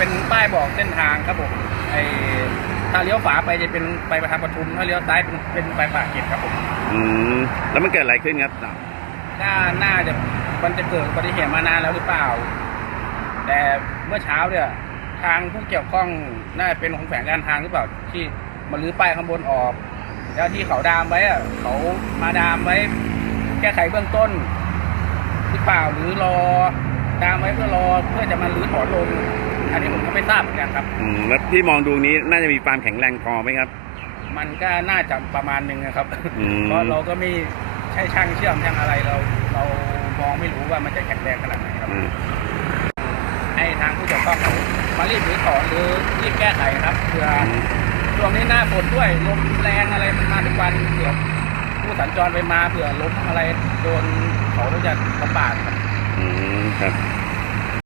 เป็นป้ายบอกเส้นทางครับผมไอถ้าเลี้ยวขวาไปจะเป็นไปประทางปทุมถ้าเลี้ยวซ้ายเป็นเป็นไปปากเกร็ดครับผมอืมแล้วมันเกิดอะไรขึ้นครับน่าน่าจะมันจะเกิดอุบัติเหตุมานานแล้วหรือเปล่า แต่เมื่อเช้าเนี่ยทางผู้เกี่ยวข้องน่าจะเป็นของแผงการทางหรือเปล่าที่มาลื้อป้ายข้างบนออก แล้วที่เขาดามไว้อะเขามาดามไว้ แก้ไขเบื้องต้นหรือเปล่าหรือรอ ดามไว้เพื่อรอเพื่อจะมาลื้อถอนลง อันนี้ผมก็ไม่ทราบเหมือนกันครับ อืมแล้วพี่มองดูนี้น่าจะมีความแข็งแรงพอไหมครับ มันก็น่าจะประมาณหนึ่งนะครับ อืม เพราะเราก็ไม่ใช่ช่างเชื่อมช่างอะไรเรา เรามองไม่รู้ว่ามันจะแข็งแรงขนาดไหนครับ อืมให้ทางผู้เกี่ยวข้องเขามารีบรื้อถอนหรือรีบแก้ไขครับเผื่อช่วงนี้หน้าฝนด้วยลมแรงอะไรมันมาทุกวันเผื่อผู้สัญจรไปมาเผื่อล้มอะไรโดนเขาก็จะลำบากครับ อืมครับ